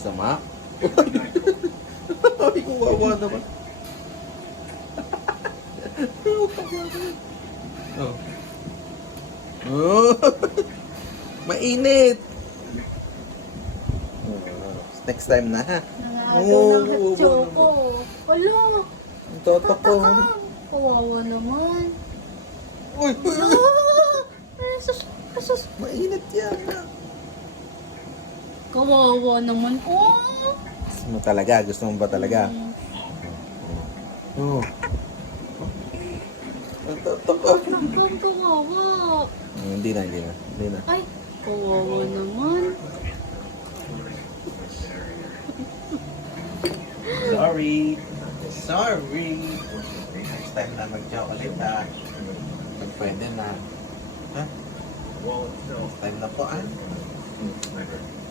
Sama. Ay, kuwawa naman. Oh. Oh. Mainit. Next time na ha. Nangagaw ng hot choco. Wala. Ang toto ko. Kawawa naman. Uy, uy, uy. Ay, sus. Mainit yan. Kawawa naman. Oh. Gusto mo talaga? Gusto mo ba talaga? Oh. Ang toto ko. Nampang kawawa. Hindi na. Ay, kawawa naman. Sorry. Next time na mag-chocolate ha. Pag pwede na. Ha? Next time na po ah.